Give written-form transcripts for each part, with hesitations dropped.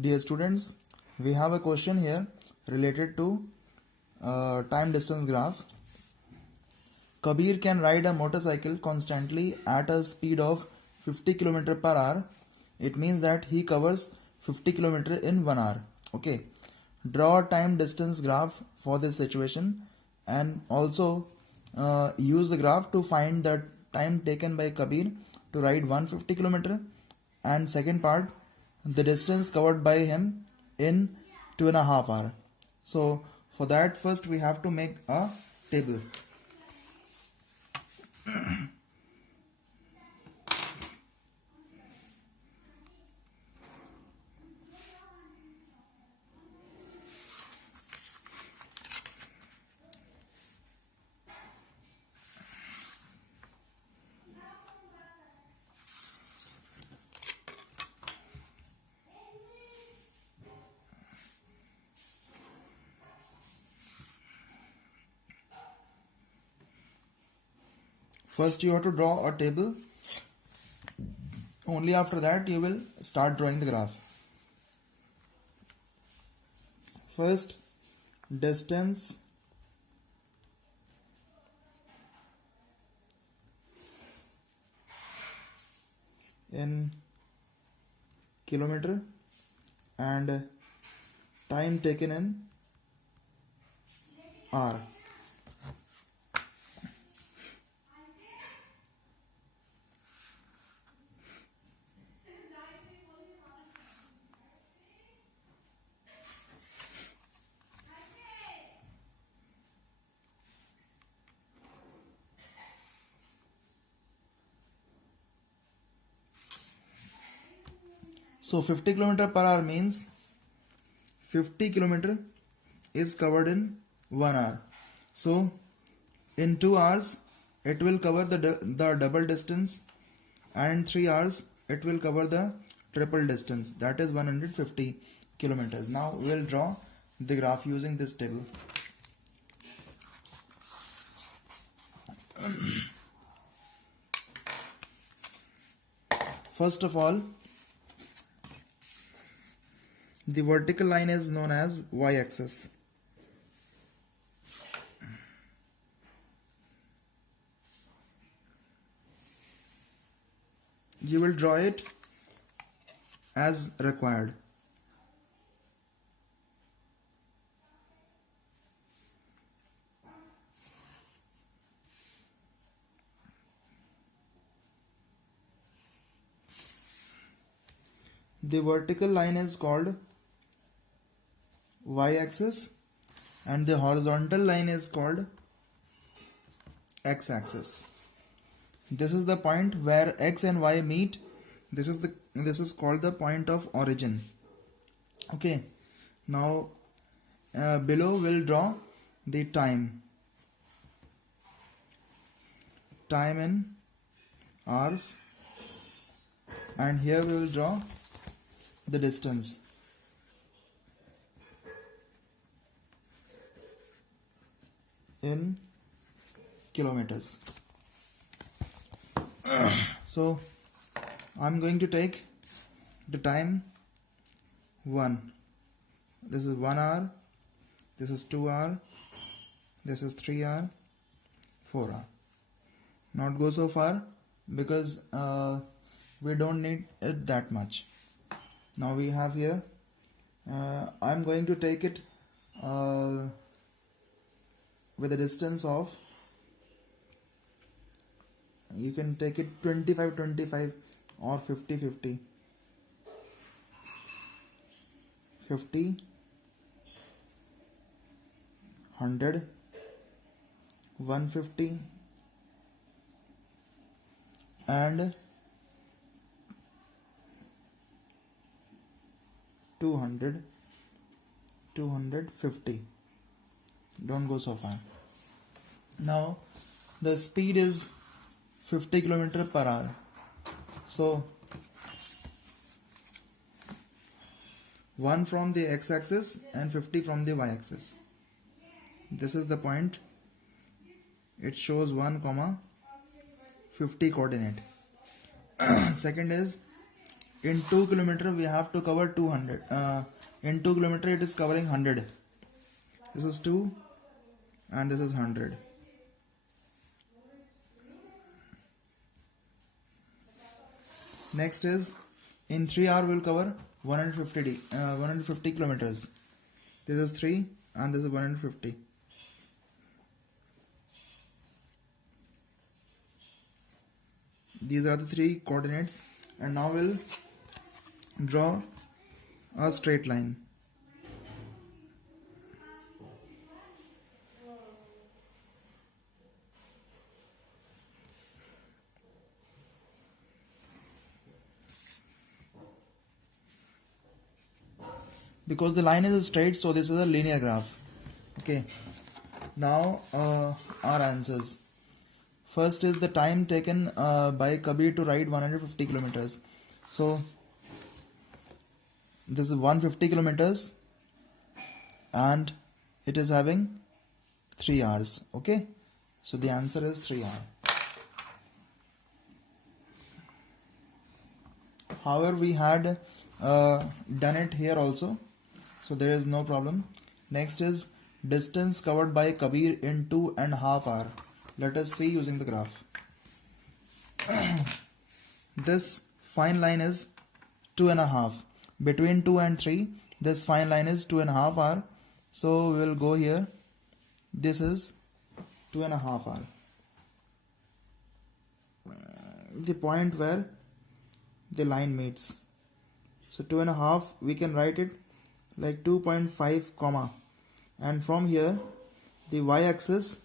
Dear students, we have a question here related to time distance graph. Kabir can ride a motorcycle constantly at a speed of 50 km per hour. It means that he covers 50 km in 1 hour. Okay. Draw a time distance graph for this situation and also use the graph to find the time taken by Kabir to ride 150 km, and second part, the distance covered by him in 2.5 hours. So for that, first we have to make a table. First you have to draw a table. Only after that you will start drawing the graph. First, distance in kilometer and time taken in hour. So 50 km per hour means 50 km is covered in 1 hour. So in 2 hours it will cover the double distance, and in 3 hours it will cover the triple distance, that is 150 kilometers. Now we will draw the graph using this table. First of all, the vertical line is known as y-axis. You will draw it as required. The vertical line is called y-axis and the horizontal line is called x-axis. This is the point where x and y meet. This is called the point of origin. Okay. Now below we'll draw the time in hours, and here we will draw the distance in kilometers. So I'm going to take the time 1. This is 1 hour, this is 2 hour, this is 3 hour, 4 hour. Not go so far because we don't need it that much. Now we have here, I'm going to take it with a distance of, you can take it 25-25 or 50-50. 50, 100, 150 and 200, 250. Don't go so far. Now the speed is 50 km per hour. So 1 from the x-axis and 50 from the y-axis. This is the point. It shows 1, 50 coordinate. Second is in 2 kilometer we have to cover 200. In 2 kilometer it is covering 100. This is 2 and this is 100. Next is in 3 hours we will cover 150 kilometers. This is 3 and this is 150. These are the 3 coordinates, and now we'll draw a straight line. Because the line is straight, so this is a linear graph. Okay, now our answers. First is the time taken by Kabir to ride 150 kilometers. So this is 150 kilometers and it is having 3 hours. Okay, so the answer is 3 hours. However, we had done it here also, so there is no problem. Next is distance covered by Kabir in 2.5 hours. Let us see using the graph. This fine line is 2.5. Between 2 and 3, this fine line is 2.5 hours. So we will go here. This is 2.5 hours. The point where the line meets. So 2.5, we can write it like 2.5 comma, and from here the y-axis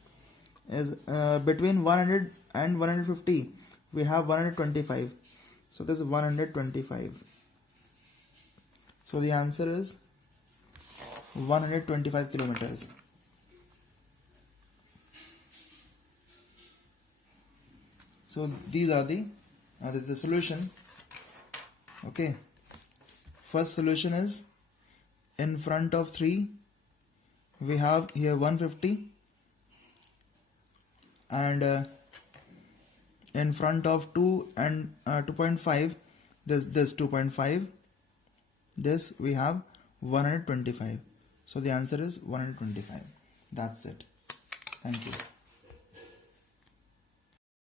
is between 100 and 150 we have 125, so this is 125. So the answer is 125 kilometers. So these are the solution. Okay, first solution is in front of 3 we have here 150, and in front of 2 and 2.5, this 2.5, this we have 125. So the answer is 125. That's it. Thank you.